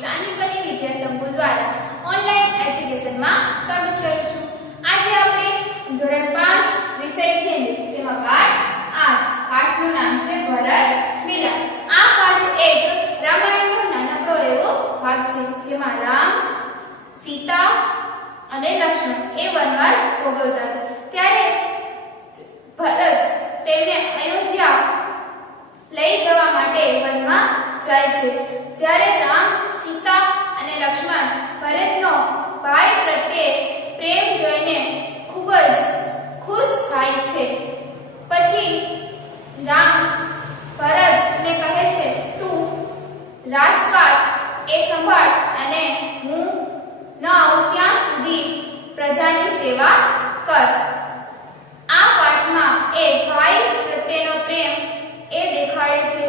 સાની બની વિદ્યા સંકુલ દ્વારા ઓનલાઈન એજ્યુકેશનમાં સ્વાગત કરું છું। આજે આપણે ધોરણ 5 વિષય હિન્દી તેમાં પાઠ 8 પાઠનું નામ છે ભરત મિલાપ। આ પાઠ એક રામાયણનો નાનકડો એવો ભાગ છે જેમાં રામ, સીતા અને લક્ષ્મણ એ વનવાસ ભોગવતા હતા। ત્યારે ભરત તેમને અયોધ્યા લઈ જવા માટે વનમાં જાય છે। જ્યારે રામ, સીતા અને લક્ષ્મણ ભરતનો ભાઈ પ્રત્યે પ્રેમ જોઈને ખૂબ જ ખુશ થાય છે। પછી રામ ભરતને કહે છે, તું રાજપાટ એ સંભાળ અને હું ન આવું ત્યાં સુધી પ્રજાની સેવા કર। આ પાઠમાં એ ભાઈ પ્રત્યેનો પ્રેમ એ દેખાડે છે।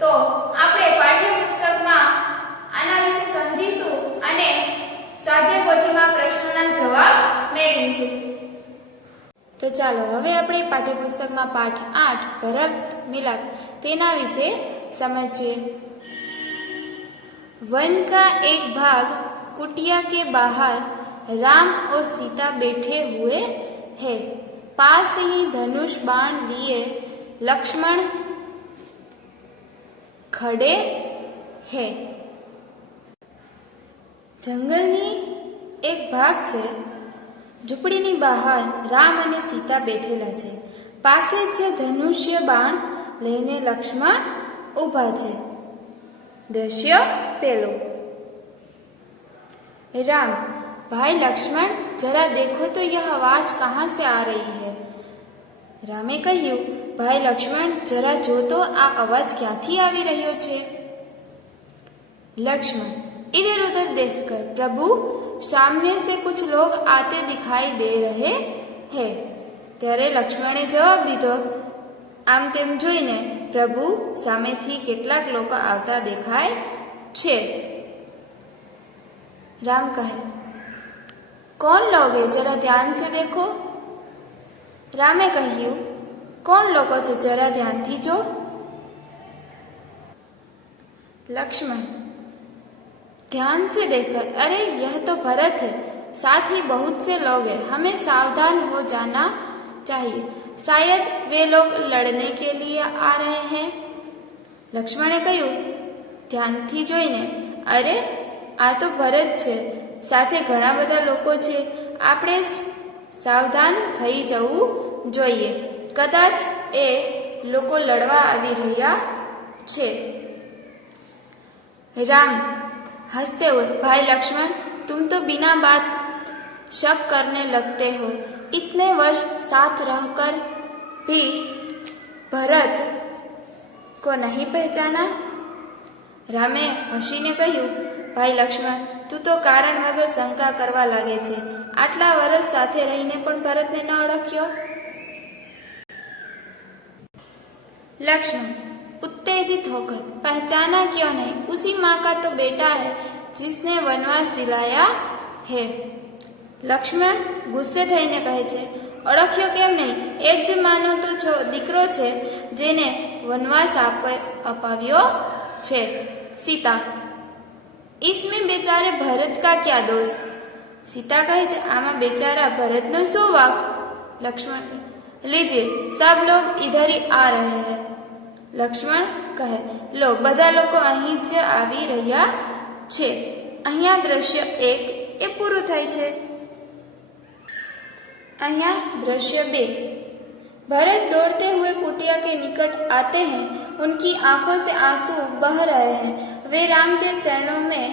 તો આપણે પાઠ્યપુસ્તકમાં આના વિશે સમજીશું અને સ્વાધ્યાયપોથીમાં પ્રશ્નોના જવાબ મેળવીશું। તો ચાલો હવે આપણે પાઠ્યપુસ્તકમાં પાઠ 8 ભરત મિલાપ તેના વિશે समझिए। वन का एक भाग कुटिया के बाहर राम और सीता बैठे हुए हैं। पास ही धनुष बाण लिए लक्ष्मण खड़े हैं। जंगलनी एक भाग छे, झूंपड़ीनी बहार राम अने सीता बैठेला छे। पासे ज धनुष्य बाण लईने लक्ष्मण ऊभा छे। दृश्य पहलो। राम, भाई लक्ष्मण जरा देखो तो यह आवाज कहाँ से आ रही है। रामे कह्यु, भाई लक्ष्मण जरा जो तो आ अवाज क्यांथी आवी रह्यो छे। लक्ष्मण इधर उधर देखकर, प्रभु सामने से कुछ लोग आते दिखाई दे रहे हैं। त्यारे लक्ष्मणे जवाब दीधो, आम तेम जोईने प्रभु सामेथी केटलाक लोग आवता देखाय छे। राम कहे, कौन लोग है जरा ध्यान से देखो। रामे कह्यु, कौन लोगों से जरा ध्यान थी जो। लक्ष्मण ध्यान से देखकर, अरे यह तो भरत है, साथ ही बहुत से लोग हैं, हमें सावधान हो जाना चाहिए, शायद वे लोग लड़ने के लिए आ रहे हैं। लक्ष्मणे कह्यु, ध्यान थी जोईने, अरे आ तो भरत छे, साथे घणा बधा लोको छे, आपणे सावधान थई जवुं जोईए, कदाच ए लोको लड़वा आवी रह्या छे। राम हंसते हुए, भाई लक्ष्मण तुम तो बिना बात शक करने लगते हो। इतने वर्ष साथ रहकर भी भरत को नहीं पहचाना। रामे हसीने कह्यु, भाई लक्ष्मण तू तो कारण वगर शंका करवा लागे छे। आटला वर्ष साथे रहीने पण भरतने न ओळख्यो। लक्ष्मण उत्तेजित होकर, पहचाना क्यों नहीं, उसी माँ का तो बेटा है जिसने वनवास दिलाया है। लक्ष्मण गुस्से थईने कहे छे, ओळख्यो केम नहीं, ए ज मानो तो दीकरो छे जेने वनवास अपाव्यो छे। सीता, इसमें बेचारे भरत का क्या दोष। सीता कहे छे, आमा बेचारा भरतनो शो वाक। लक्ष्मण, लीजिए सब लोग इधर ही आ रहे हैं। लक्ष्मण कहे, लो बधा लोको અહીં જ આવી રહ્યા છે। અહીંયા દ્રશ્ય 1 એ પૂરું થાય છે। અહીંયા दृश्य 2। भरत दौड़ते हुए कुटिया के निकट आते हैं, उनकी आंखों से आंसू बह रहे हैं, वे राम के चरणों में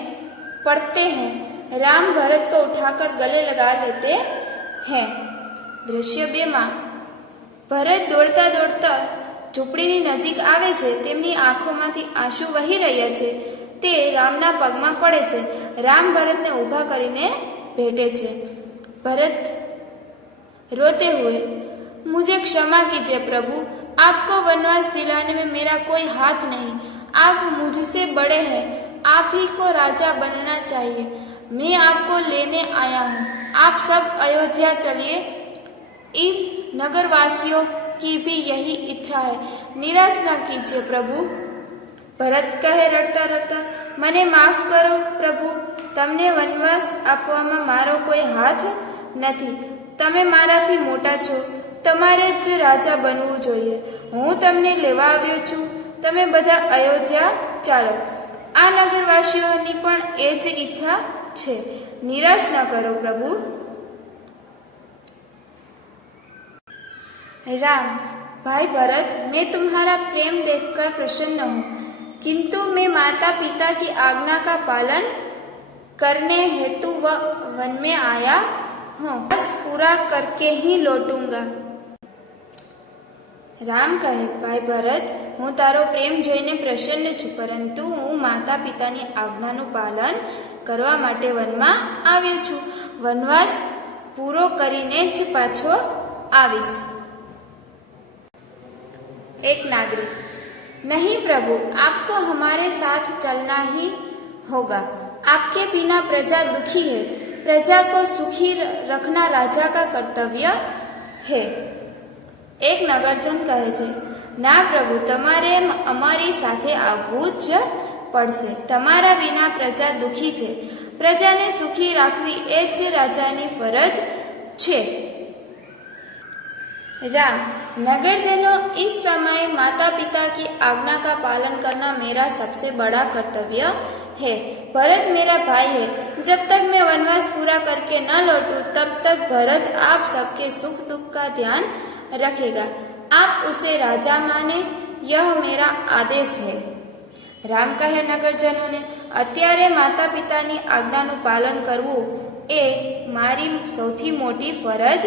पड़ते हैं। राम भरत को उठाकर गले लगा लेते हैं। दृश्य 2 में भरत दौड़ता दौड़ता झूंपड़ीनी नजीक आवे छे, तेमनी आंखोमांथी आंसू वही रह्या छे। ते रामना पगमां पड़े छे। राम भरतने ऊभा करीने भेटे छे। भरत रोते हुए, मुझे क्षमा कीजिए प्रभु, आपको वनवास दिलाने में मेरा कोई हाथ नहीं। आप मुझसे बड़े हैं, आप ही को राजा बनना चाहिए। मैं आपको लेने आया हूँ, आप सब अयोध्या चलिए। इन नगरवासियों की भी यही इच्छा है, निराश न कीजिए प्रभु। भरत कहे रड़ता रड़ता, મને માફ કરો પ્રભુ, તમને વનવાસ આપવામાં મારો કોઈ હાથ નથી. તમે મારાથી મોટા છો, તમારે જ રાજા બનવું જોઈએ. હું તમને લેવા આવ્યો છું. તમે બધા અયોધ્યા ચાલો. આ નગરવાસીઓની પણ એ જ ઈચ્છા છે. નિરાશ ન કરો પ્રભુ. राम, भाई भरत, मैं तुम्हारा प्रेम देखकर प्रसन्न हूँ, किंतु मैं माता पिता की आज्ञा का पालन करने हेतु वन में आया हूँ. बस पूरा करके ही लौटूंगा. રામ કહે, ભાઈ ભરત, હું તારો પ્રેમ જોઈને પ્રસન્ન છું, પરંતુ હું માતા પિતાની આજ્ઞાનું પાલન કરવા માટે વનમાં આવ્યો છું. વનવાસ પૂરો કરીને જ પાછો આવીશ. एक नागरिक, नहीं प्रभु, आपको हमारे साथ चलना ही होगा. आपके बिना प्रजा दुखी है. प्रजा को सुखी रखना राजा का कर्तव्य है. एक नगरजन कहे છે, ના પ્રભુ, તમારે અમારી સાથે આવવું જ પડશે. તમારા વિના પ્રજા દુખી છે. પ્રજાને સુખી રાખવી એ જ રાજાની ફરજ છે. राम, नगरजनों, इस समय माता पिता की आज्ञा का पालन करना मेरा सबसे बड़ा कर्तव्य है. भरत मेरा भाई है. जब तक मैं वनवास पूरा करके न लौटूं, तब तक भरत आप सबके सुख दुख का ध्यान रखेगा. आप उसे राजा माने, यह मेरा आदेश है. राम कहे नगरजनों ने, અત્યારે માતા પિતાની આજ્ઞાનું પાલન કરવું એ મારી સૌથી મોટી ફરજ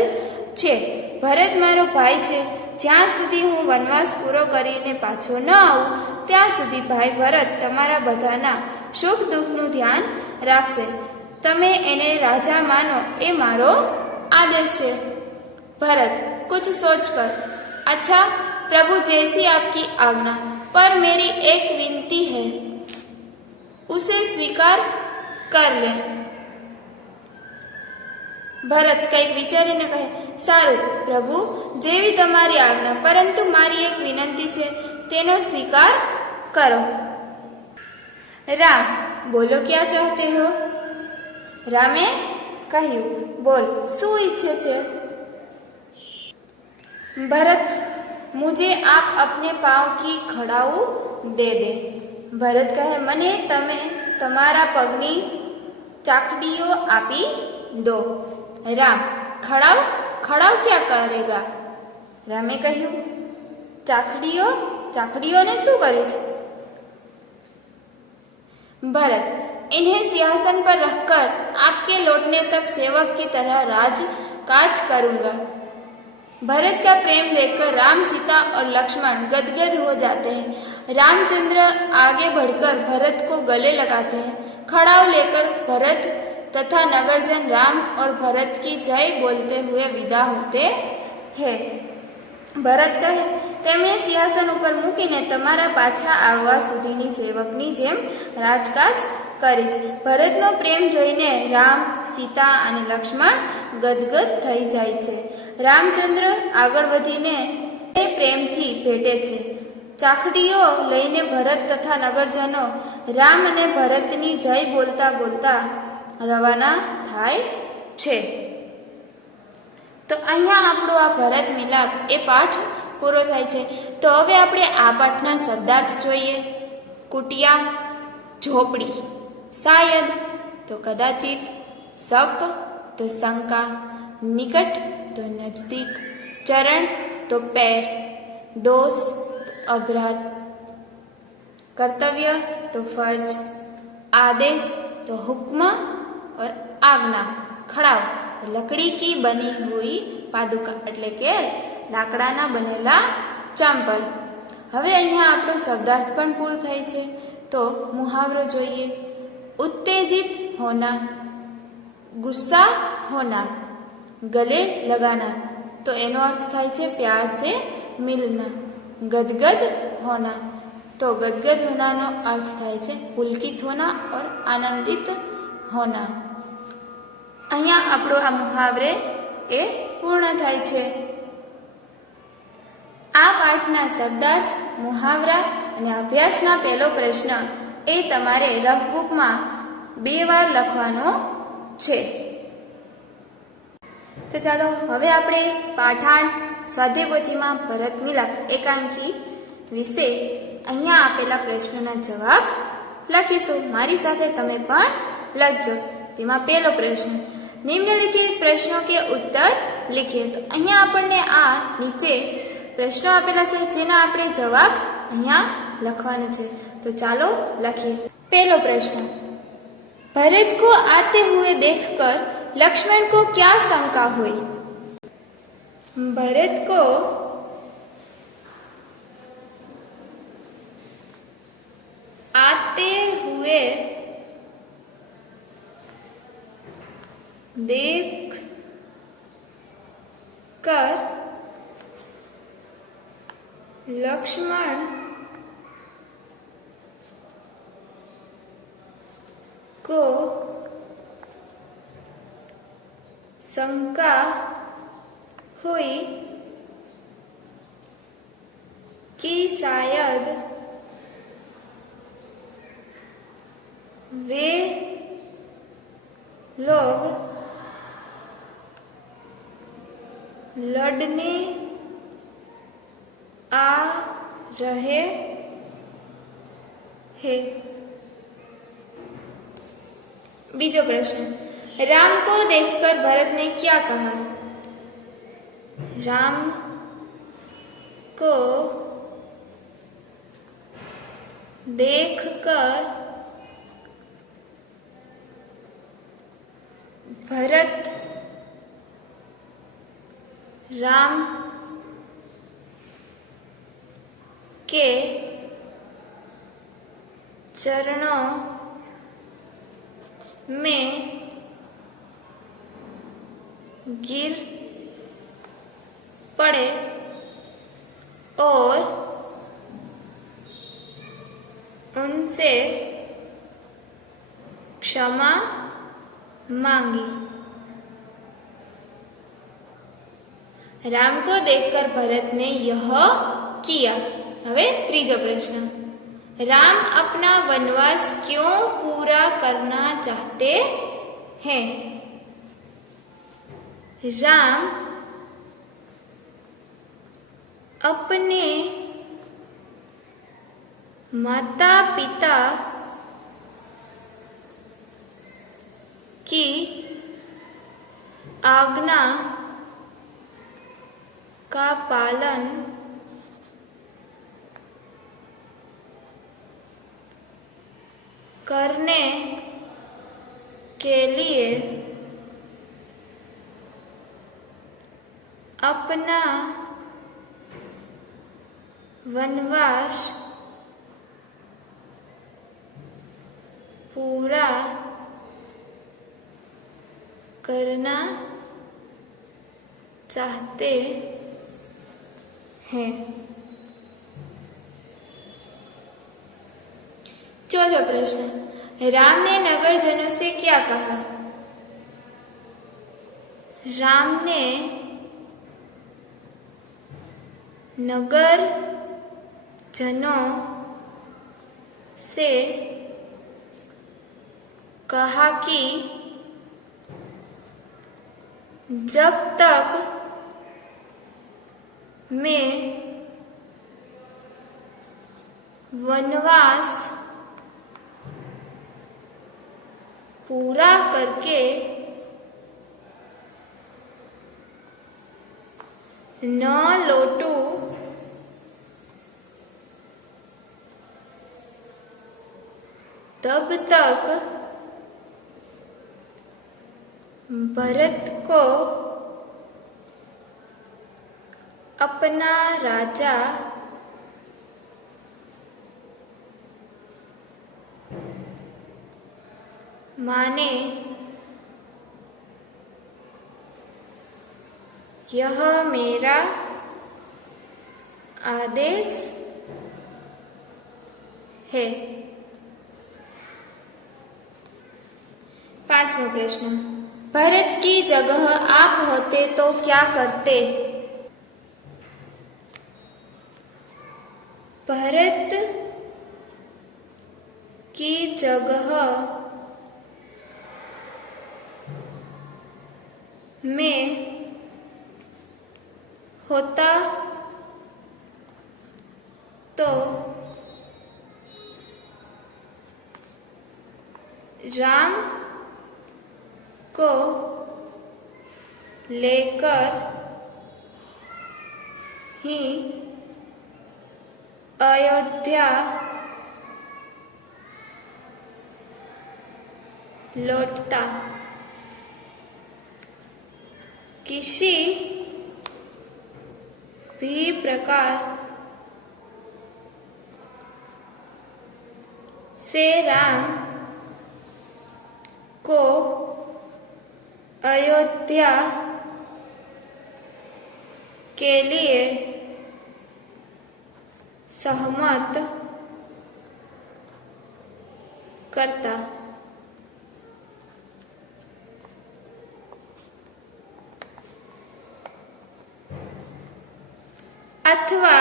છે. ભરત મારો ભાઈ છે. જ્યાં સુધી હું વનવાસ પૂરો કરીને પાછો ન આવું, ત્યાં સુધી ભાઈ ભરત તમારા બધાના સુખ દુઃખનું ધ્યાન રાખશે. તમે એને રાજા માનો એ મારો આદેશ છે. ભરત, कुछ सोच कर. अच्छा प्रभु, जैसी आपकी आज्ञा, पर मेरी एक विनती है, उसे स्वीकार कर ले. ભરત કંઈક વિચારીને કહે, સારું પ્રભુ, જેવી તમારી આજ્ઞા, પરંતુ મારી એક વિનંતી છે, તેનો સ્વીકાર કરો. રામ, બોલો, ક્યાં ચાહતે હો? રામે કહ્યું, બોલ, શું ઈચ્છે છે? भरत, मुझे आप अपने पाँव की खड़ाऊ दे दे. भरत कहे, मने तमे तमारा पगनी चाकड़ीओ आपी दो. राम, खड़ाऊ खड़ाऊ क्या करेगा? रामे કહ્યું, चाकड़ीओ ने शू करे छे? भरत, इन्हें सिंहासन पर रखकर आपके लौटने तक सेवक की तरह राज काज करूंगा. भरत का प्रेम देखकर राम, सीता और लक्ष्मण गदगद हो जाते हैं. रामचंद्र आगे बढ़कर भरत को गले लगाते हैं. खड़ाऊ लेकर भरत तथा नगरजन राम और भरत की जय बोलते हुए विदा होते हैं. ભરત કહે, તેમણે સિંહાસન ઉપર મૂકીને તમારા પાછા આવવા સુધીની સેવકની જેમ રાજકાજ કરી છે. ભરતનો પ્રેમ જોઈને રામ, સીતા અને લક્ષ્મણ ગદગદ થઈ જાય છે. રામચંદ્ર આગળ વધીને પ્રેમથી ભેટે છે. ચાકડીઓ લઈને ભરત તથા નગરજનો રામ અને ભરતની જય બોલતા બોલતા રવાના થાય છે. તો અહીંયા આપણો આ ભરત મિલાપ એ પાઠ પૂરો થાય છે. તો હવે આપણે આ પાઠના શબ્દાર્થ જોઈએ. કુટિયા, ઝોપડી. શાયદ તો કદાચિત. શક તો શંકા. નિકટ તો નજદીક. ચરણ તો पैर. दोष तो अपराध. कर्तव्य तो फर्ज. आदेश तो हुक्म और आज्ञा. खड़ाव लकड़ी की बनी हुई पादुका એટલે કે લાકડાના બનેલા ચંપલ. હવે અહીંયા આપણો શબ્દાર્થ પણ પૂરો થાય છે. તો મુહાવરો જોઈએ. उत्तेजित होना, गुस्सा होना, गले लगाना. तो એનો અર્થ થાય છે प्यार से मिलना. गदगद होना, तो गदगद होना નો अर्थ થાય છે પુલकित होना और आनंदित होना. અહીંયા આપણો આ મુહાવરે એ પૂર્ણ થાય છે. આ પાઠના શબ્દાર્થ, મુહાવરા અને અભ્યાસના પહેલો પ્રશ્ન એ તમારે રફ બુકમાં 2 વાર લખવાનો છે. તો ચાલો હવે આપણે પાઠ 8 સ્વાધ્યાય પોથીમાં ભરત મિલાપ એકાંકી વિશે અહીંયા આપેલા પ્રશ્નોના જવાબ લખીશું. મારી સાથે તમે પણ લખજો. તેમાં પહેલો પ્રશ્ન, નિમ્નલિખિત પ્રશ્નો કે ઉત્તર लिखिए. तो અહીંયા આપણને આ નીચે પ્રશ્નો આપેલા છે જેના આપણે જવાબ અહીંયા લખવાનો છે. તો ચાલો લખીએ. પહેલો પ્રશ્ન, भरत को आते हुए देखकर लक्ष्मण को क्या शंका हुई? भरत को आते हुए देख कर लक्ष्मण को शंका हुई कि शायद वे लोग लड़ने आ रहे हैं. बीजो प्रश्न, राम को देखकर भरत ने क्या कहा? राम को देखकर भरत राम के चरणों में गिर पड़े और उनसे क्षमा मांगी. राम को देखकर भरत ने यह किया. हवे त्रीजो प्रश्न, राम अपना वनवास क्यों पूरा करना चाहते हैं? राम अपने माता पिता की आज्ञा का पालन करने के लिए अपना वनवास पूरा करना चाहते हैं. चौथा प्रश्न, राम ने नगरजनों से क्या कहा? राम ने नगर जनों से कहा कि जब तक मैं वनवास पूरा करके न लौटूं तब तक भरत को अपना राजा माने. यह मेरा आदेश है. पांचवा प्रश्न, भरत की जगह आप होते तो क्या करते? भरत की जगह में होता तो राम को लेकर ही अयोध्या लौटता। किसी भी प्रकार से राम को अयोध्या के लिए सहमत करता। अथवा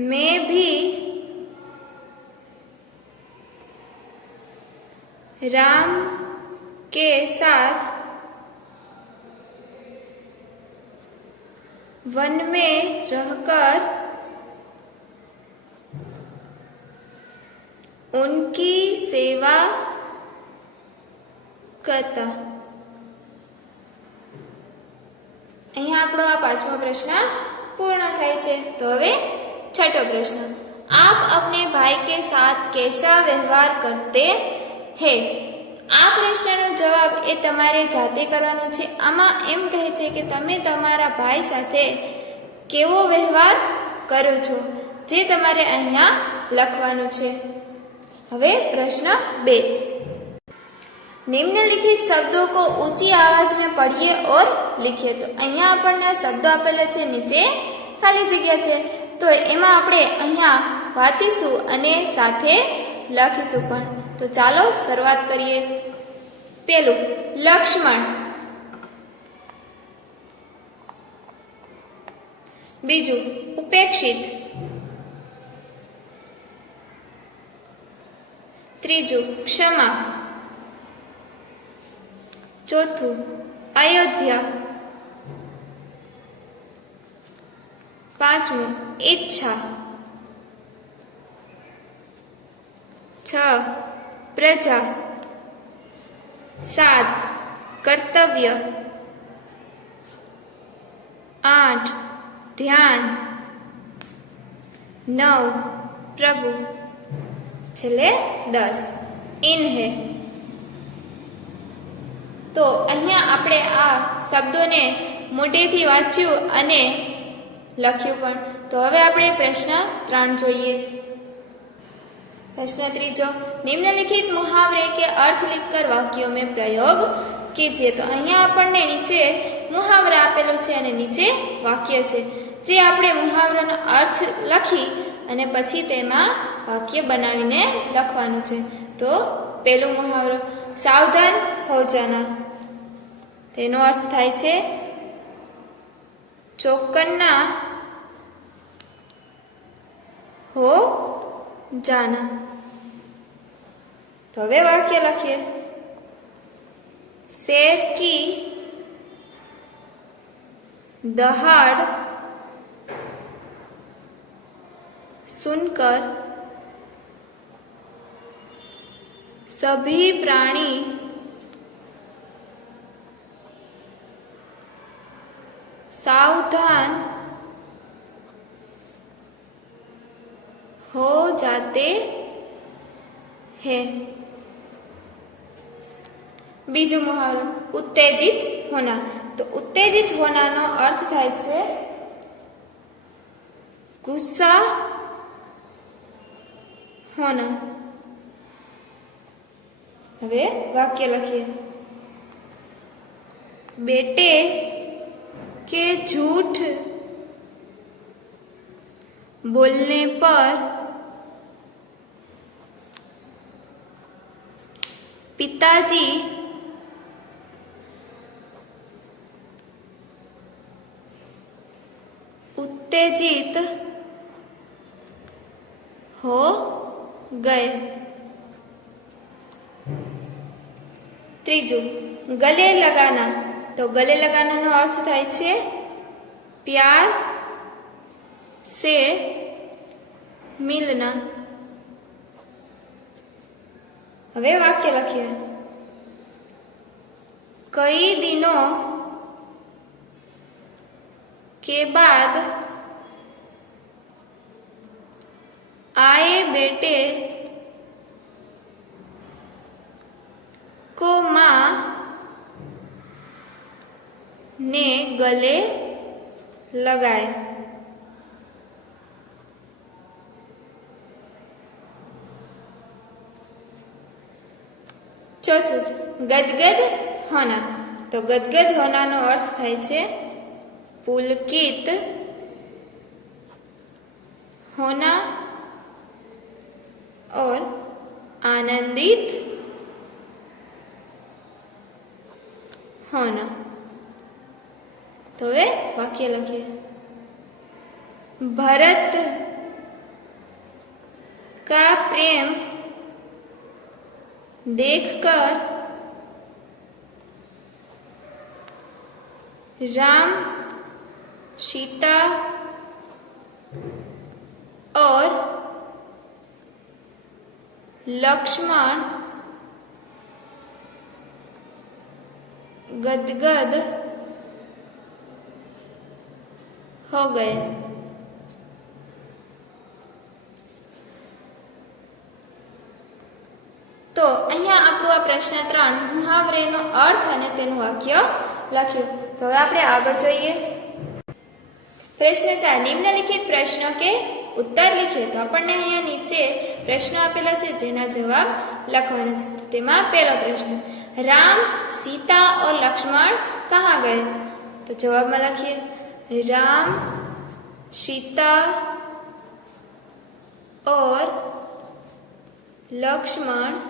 मैं भी राम के साथ वन में रहकर उनकी सेवा करता। અહીંયા આપણો આ પાંચમો પ્રશ્ન પૂર્ણ થાય છે। તો હવે છઠ્ઠો પ્રશ્ન, आप अपने भाई के साथ कैसा व्यवहार करते हैं? આ પ્રશ્નનો જવાબ એ તમારે જાતે કરવાનો છે। આમાં એમ કહે છે કે તમે તમારા ભાઈ સાથે કેવો વ્યવહાર કરો છો, જે તમારે અહીંયા લખવાનું છે। હવે પ્રશ્ન 2, निम्नलिखित शब्दों को ऊंची आवाज में पढ़िए और लिखिए। तो અહીંયા આપણને શબ્દો આપેલા છે, નીચે ખાલી જગ્યા છે, તો એમાં આપણે અહીંયા વાંચીશું અને સાથે લખીશું પણ। તો ચાલો શરૂઆત કરીએ। પહેલું લક્ષ્મણ, બીજું ઉપેક્ષિત, ત્રીજું ક્ષમા, चौथुं अयोध्या, पांचमू इच्छा, 6 प्रजा, 7 कर्तव्य, 8 ध्यान, 9 प्रभु, छेल्ले 10 इन्हें। तो અહીંયા આપણે આ શબ્દોને મોટેથી વાંચ્યું અને લખ્યું પણ। તો હવે આપણે પ્રશ્ન 3 જોઈએ। प्रश्न 3, निम्नलिखित मुहावरे के अर्थ लिखकर वाक्यों में प्रयोग कीजिए। तो અહીંયા આપણને નીચે મુહાવરા આપેલો છે અને નીચે વાક્ય છે, જે આપણે મુહાવરાનો અર્થ લખી અને પછી તેમાં વાક્ય બનાવીને લખવાનું છે। તો પહેલો મુહાવરો सावधान हो जाना, तेनो अर्थ थाय छे चौकन्ना हो जाना। तो हवे वाक्य लखीए। शेर की दहाड़ सुनकर सभी प्राणी सावधान हो जाते हैं। बीजो मुहावरो उत्तेजित होना। तो उत्तेजित होना नो अर्थ थाय छे गुस्सा होना। हवे वाक्य लखीए। बेटे के झूठ बोलने पर पिताजी उत्तेजित हो गए। त्रीजू गले लगाना, तो गले लगाना नो अर्थ थाय छे प्यार से मिलना। हवे वाक्य लखीए, कई दिनों के बाद आए बेटे को मां ने गले लगाए। चौथु गदगद होना, तो गदगद होना नो अर्थ थाय छे पुलकित होना और आनंदित होना। तो वे वाक्य लखिए, भरत का प्रेम देखकर राम, सीता और लक्ष्मण गदगद हो गए। तो अहींया आपणो आ प्रश्न 3 मुहावरेनो अर्थ अने तेनुं वाक्य लख्युं। तो हवे आपणे आगळ जोईए। प्रश्न 4 निम्नलिखित प्रश्न के उत्तर लिखिए। तो आपणे अहींया नीचे प्रश्न आपेला छे जेना जवाब लखवाना छे। तो तेमां पहेलो प्रश्न, राम, सीता और लक्ष्मण कहाँ गए? तो जवाब में लखिए, राम, सीता और लक्ष्मण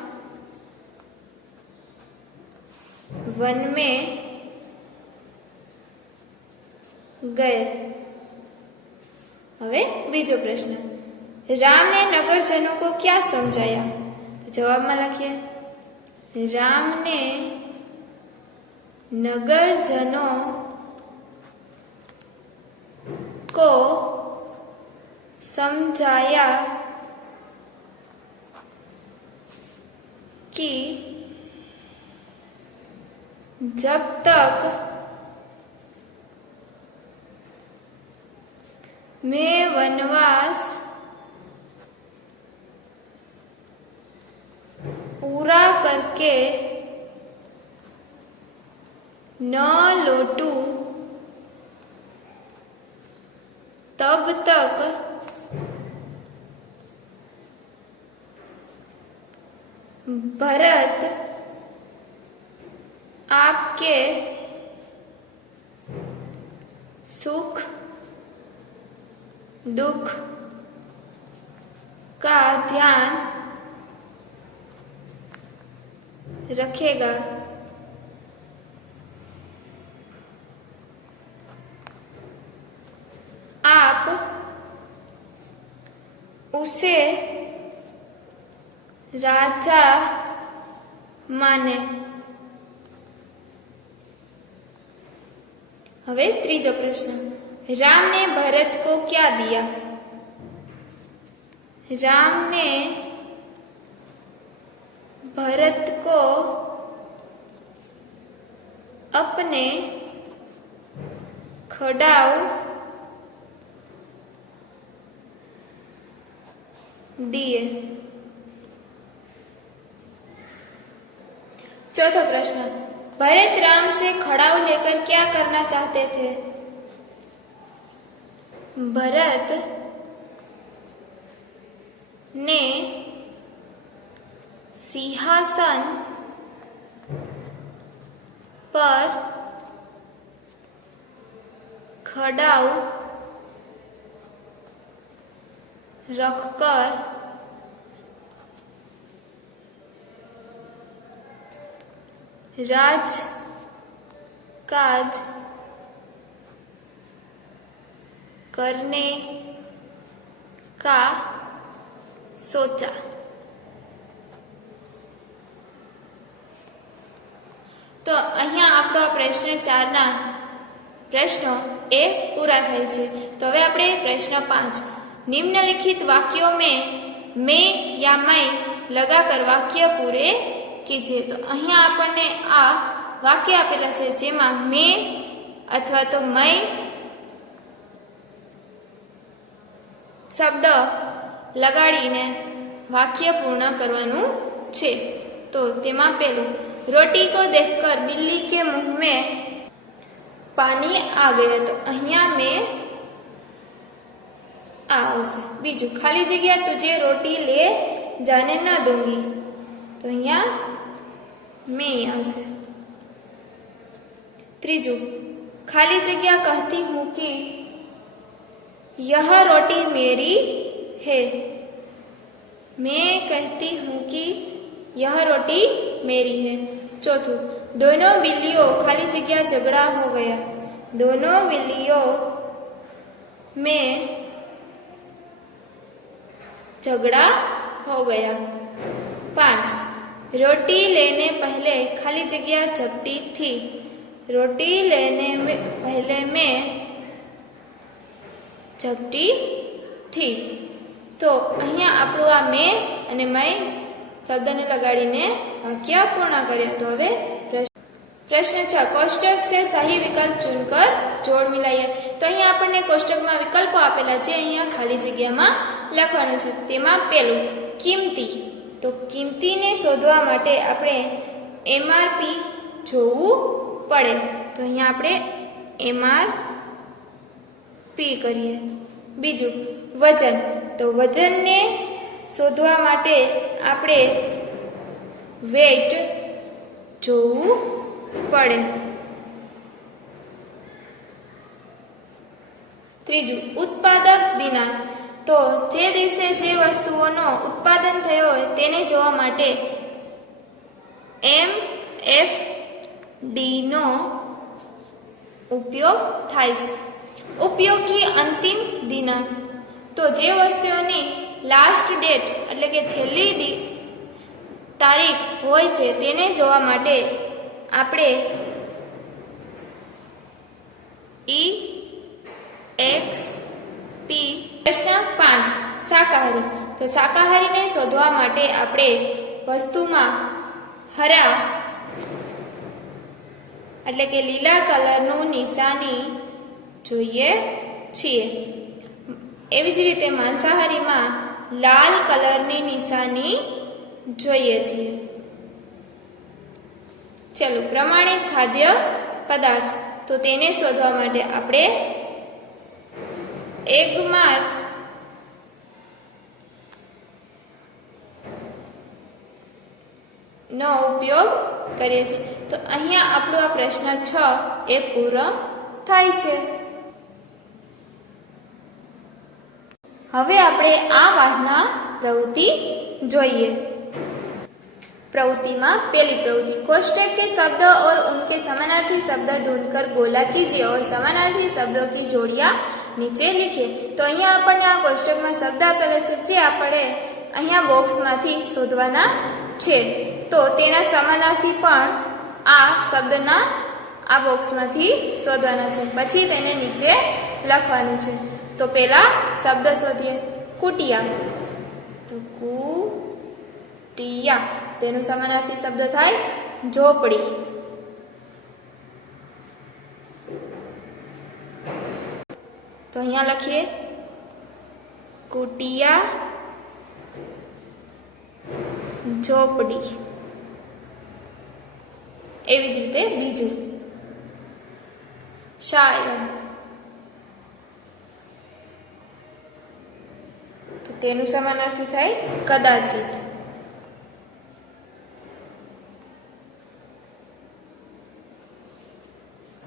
वन में गए। हवे बीजो प्रश्न, राम ने नगरजनों को क्या समझाया? तो जवाब में लखिए, राम ने नगरजनों को समझाया कि जब तक मैं वनवास पूरा करके न लौटूं तब तक भरत आपके सुख दुख का ध्यान रखेगा। आप उसे राजा माने। हवे त्रीजो प्रश्न, राम ने भरत को क्या दिया? राम ने भरत को अपने खड़ाऊ दिए। चौथा प्रश्न, भरत राम से खड़ाऊ लेकर क्या करना चाहते थे? भरत ने सिंहासन पर खड़ाऊ रखकर राज काज करने का सोचा। તો અહીંયા આપણો આ પ્રશ્ન 4 ના प्रश्नों ए पूरा थाय छे। तो हवे आपणे प्रश्न 5 निम्नलिखित वाक्यों में मैं या मैं लगाकर वाक्य पूरे कीजिए। तो अहींया आपणे आ वाक्य आपेला छे जेमां मैं अथवा तो मैं शब्द लगाड़ीने वाक्य पूर्ण करवानुं छे। तो तेमां पहेलुं रोटी को देखकर बिल्ली के मुंह में पानी आ गया। तो अहिया में आवशे। बीजू खाली जगह तुझे रोटी ले जाने न दूंगी। तो अहिया में आवशे। त्रीजू खाली जगह कहती हूँ कि यह रोटी मेरी है। मैं कहती हूँ कि यह रोटी मेरी है। चौथू दोनों बिल्लियों खाली जगह झगड़ा हो गया। दोनों बिल्लियों में झगड़ा हो गया। 5 रोटी लेने पहले खाली जगह झपटी थी। रोटी लेने में पहले मैं झपटी थी। तो अहींया आपणुं आ मैं अने मैं शब्दने लगाड़ीने वाक्य पूर्ण कर्या। तो हवे प्रश्न 6 कोष्टक से सही विकल्प चुनकर जोड़ मिलाइए। तो अहीं आपणे कोष्टक में विकल्पो आपेला छे। अहीं खाली जग्या में लखवानुं छे। तेमां पहेलुं किंमती। तो किंमती ने शोधवा माटे आपणे एमआरपी जोवुं पड़े। तो अहीं आपणे एमआरपी करीए। बीजू वजन। तो वजन ने शोधवा माटे आपणे वेट जोवुं पड़े। त्रीजू उत्पादक दिनांक। तो जे दिवसे जे वस्तुओनो उत्पादन थयो होय तेने जोवा माटे एमएफडी नो उपयोग थाय छे। उपयोगी अंतिम दिनांक। तो जे वस्तुओनी लास्ट डेट एटले के छेल्ली तारीख होय छे तेने जोवा माटे आपणे EXP। प्रश्न 5 शाकाहारी। तो शाकाहारी ने शोधवा माटे आपणे वस्तुमां हरा एटले के लीला कलरनुं निशानी जोईए छीए। एवी ज रीते मांसाहारीमां लाल कलरनी निशानी जोईए छीए। चलो प्रमाणित खाद्य पदार्थ। तो तेने शोधवा माटे आपणे एग मार्क नो उपयोग करीए छीए। तो अहींया आपणो आ प्रश्न 6 ए पूरो थाय छे। हवे आपणे आ पाठना प्रवृत्ति जोईए। प्रवृत्ति में पहली प्रवृत्ति कोष्टक के शब्द और उनके समानार्थी शब्द ढूंढकर गोला कीजिए और समानार्थी शब्दों की जोड़ियां नीचे लिखिए। तो अहींया आपणे आ कोष्टक में शब्द आपेला छे जे आपणे अहींया बॉक्स मांथी शोधवाना छे। तो तेना समानार्थी पण आ शब्दना आ बॉक्स मांथी शोधवाना छे। पछी तेने नीचे लखवानुं छे। तो पहला शब्द शोधीए कुटिया। तो कुटिया तेनु समानार्थी शब्द थाय झोपड़ी। तो अहींया लखीए कुटिया झोपड़ी। एवी ज रीते बीजू शायद। तो तेनु समानार्थी थाय कदाचित।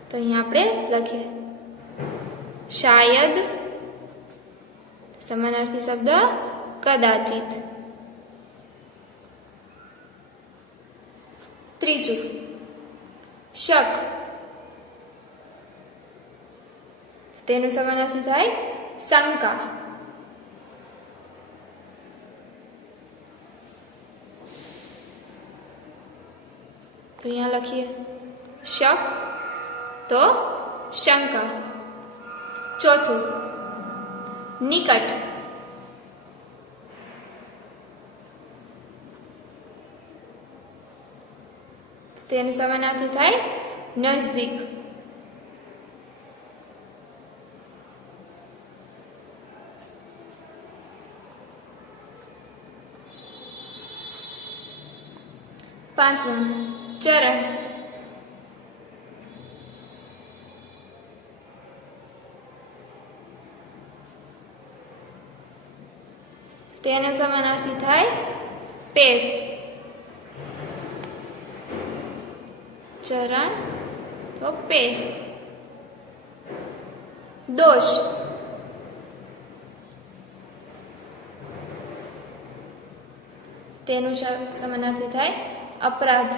तो अहीं आपणे लखीए शायद समानार्थी शब्द कदाचित। त्रीजू शक। तेनु समानार्थी थाय शंका। तो यहाँ लखीए शक तो शंका। चौथुं निकट, तेनु समानार्थी थाय नजदीक। पांचवा चरण, तेनो समानार्थी थाय पेर। चरण तो पेर। दोष, तेनु समानार्थी थाय अपराध।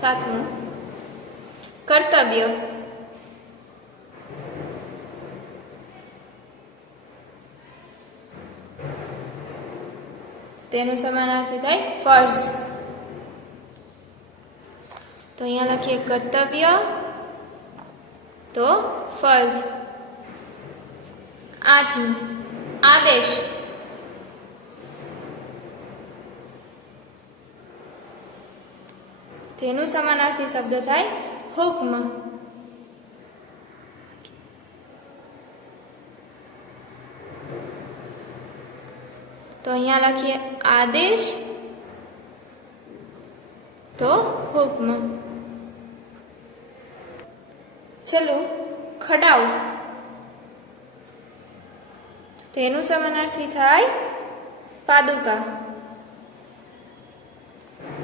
सातमું कर्तव्य, तेनु समानार्थी थाय फर्ज। तो अहींया लखीए कर्तव्य तो फर्ज। आठमું आदेश, तेनु समानार्थी शब्द थाय हुक्म। तो अहींया लखीए आदेश तो हुक्म। छेल्लुं खडाव, तेनु समानार्थी थाय पादुका।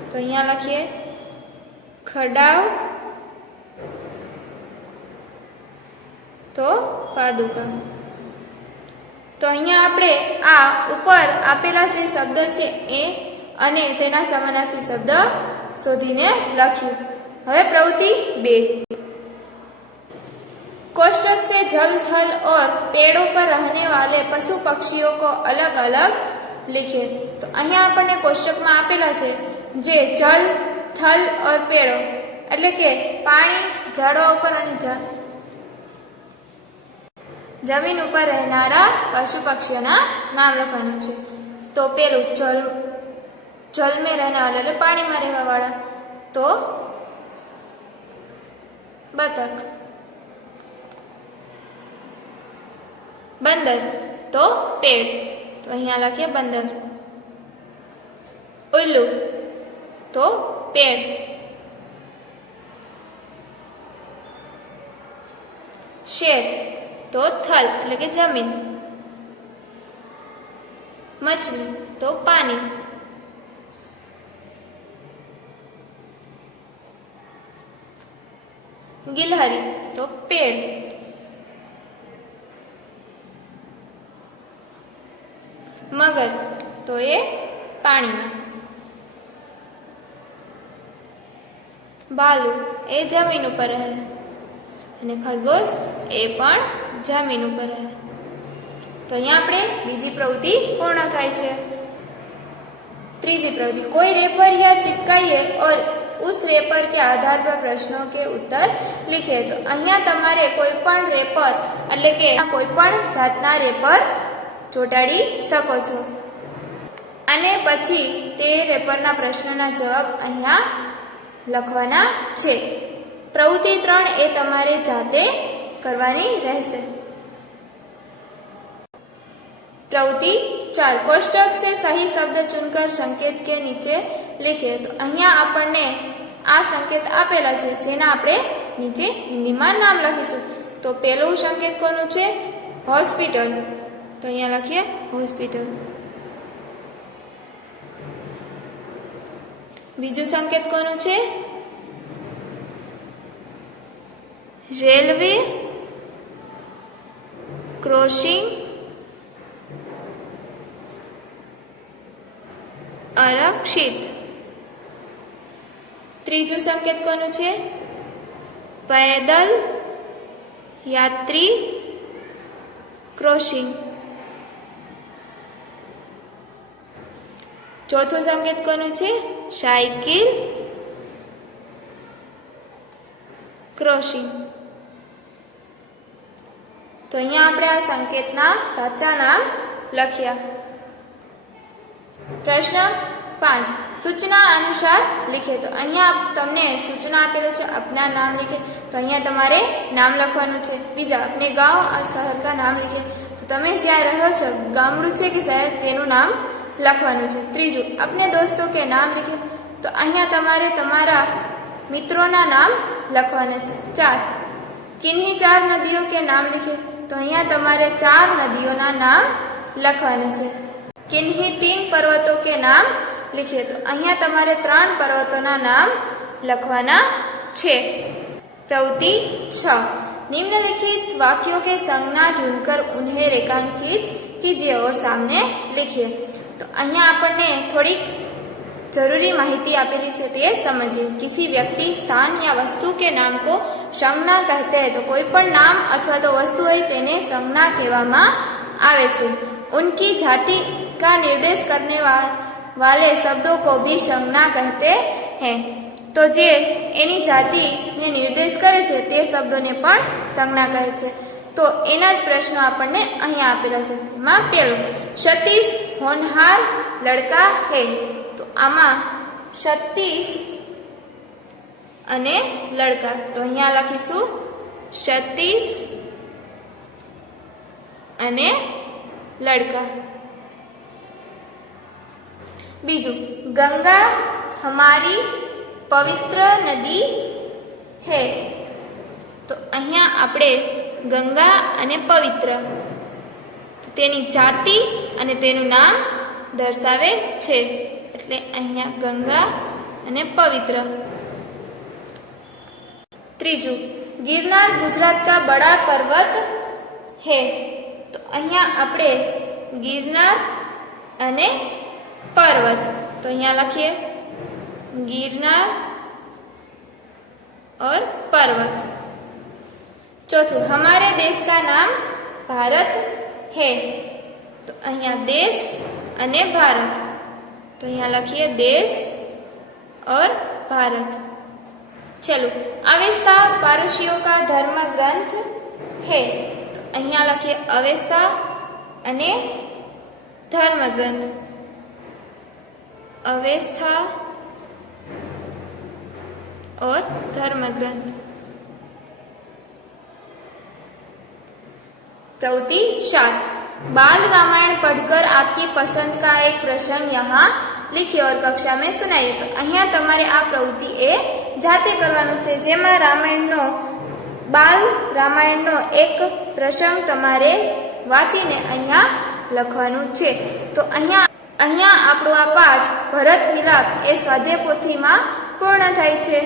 तो अहींया लखीए खडाव तो पादुका। तो अहींया आपणे आ उपर आपेला जे शब्द छे ए अने तेना समानार्थी शब्द शोधीने लख्युं। हवे प्रवृत्ति 2, कोष्टक से जल, थल और पेड़ों पर रहने वाले पशु पक्षियों को अलग अलग लिखे। तो अहींया आपणे कोष्टक में आपेला छे जे जल, थल और पेड़ो एटले के पाणी, झाड़वा उपर अने जमीन उपर रहनारा पशु पक्षीओना नाम लखवानुं छे। तो पेलुं जल में रहने वाला एटले पाणी में रहेवा वाळा तो बतक। बंदर तो पेड़, तो अहींया लखीए बंदर। उल्लू तो पेड़। शेर तो थल એટલે કે જમીન। मछली तो पानी। गिलहरी तो पेड़। मगर तो ये पानी में। भालू ए जमीन पर रहे अने खरगोश ए पण जमीन पर रहे। तो अहींया आपणे बीजी प्रवृत्ति पूर्ण थाय छे। तीजी प्रवृत्ति, कोई रेपर या चिपकाइए और उस रेपर के आधार पर प्रश्नों के उत्तर लिखे। तो अहींया तमारे कोई पण रेपर એટલે કે कोई पण जातना रेपर ચોંટાડી શકો છો અને પછી તે રેપરના પ્રશ્નોના જવાબ અહીંયા લખવાના છે। પ્રવૃત્તિ 3 એ તમારે જાતે કરવાની રહેશે। प्रवृत्ति 4, कोष्टक से सही शब्द चुनकर संकेत के नीचे लिखे। तो अहींया आपणे आ संकेत आपेला छे जेना आपणे नीचे हिंदीमां नाम लखीशुं। तो पहेલું संकेत कोनुं छे? होस्पिटल। तो अहींया लखीए होस्पिटल। बीजું संकेत कोनुं छे? रेलवे क्रॉसिंग आरक्षित। ત્રીજું संकेत कोनुं छे? पैदल यात्री क्रॉसिंग। ચોથું સંકેત કોનું છે? Cycle crossing. તો અહીંયા આપણે આ સંકેતના સાચા નામ લખ્યા. પ્રશ્ન 5 સૂચના અનુસાર લીખે. તો અહીંયા તમને સૂચના આપેલું છે अपना नाम लिखे. તો અહીંયા તમારે નામ લખવાનું છે. બીજા अपने गांव और शहर का नाम लिखे. તો તમે જ્યાં રહો છો ગામડું છે કે શહેર તેનું નામ લખવાનું છે. ત્રીજું अपने दोस्तों के नाम लिखे. તો અહીંયા તમારે તમારા મિત્રોના નામ લખવાના છે. 4 किन्हीं 4 नदियों के नाम लिखे. તો અહીંયા તમારે 4 નદીઓના નામ લખવાના છે. किन्हीं 3 पर्वतों के नाम लिखे. तो અહીંયા તમારે 3 પર્વતોના નામ લખવાના છે. प्रवृत्ति 6 निम्नलिखित वाक्यों के संज्ञा ढूंढकर उन्हें रेखांकित कीजिए और सामने लिखिए. तो અહીંયા આપણને થોડીક जरूरी माहिती आपेली है ते समझिए. किसी व्यक्ति स्थान या वस्तु के नाम को संज्ञा कहते हैं. तो कोई पण नाम अथवा तो वस्तु है तेने संज्ञा कहेवामां आवे छे. उनकी जाति का निर्देश करने वाले शब्दों को भी संज्ञा कहते हैं. तो जे एनी जाति ने निर्देश करे छे ते शब्दों ने पण संज्ञा कहे छे. तो एना ज प्रश्नो आपणे अहींया आपेला छे. तेमां पहेलुं सतीश होनहार लड़का है. तो आमा सतीश अने लड़का. तो अहींया लखीशुं सतीश अने लड़का. बीजू गंगा हमारी पवित्र नदी है. तो अहींया आपणे गंगा अने पवित्र तो तेनी जाति अने तेनुं नाम दर्शावे छे. એટલે અહીંયા ગંગા અને પવિત્ર. ત્રીજું गिरनार गुजरात का बड़ा पर्वत है. तो અહીંયા આપણે गिरनार અને पर्वत. तो અહીંયા લખીએ गिरनार और पर्वत. चौथुं हमारे देश का नाम भारत है. तो અહીંયા देश અને भारत. तो यहाँ लखिए देश और भारत. चलो अवेस्ता पारसियों का धर्म ग्रंथ है. तो अहिया लखिए अवेस्ता अने धर्म ग्रंथ. अवेस्ता और धर्म ग्रंथ. प्रवृत्ति 7 बाल रामायण पढ़कर आपकी पसंद का एक प्रसंग यहाँ लिखिए और कक्षा में सुनाइए. तो अहींया तमारे आ प्रवृत्ति ए जाते करवानुं छे. जेमां रामायणनो बाल रामायणनो एक प्रसंग तमारे वांचीने अहींया लखवानुं छे. तो अहींया आपणो आ पाठ भरत मिलाप ए स्वाध्याय पोथीमां पूर्ण थाय छे.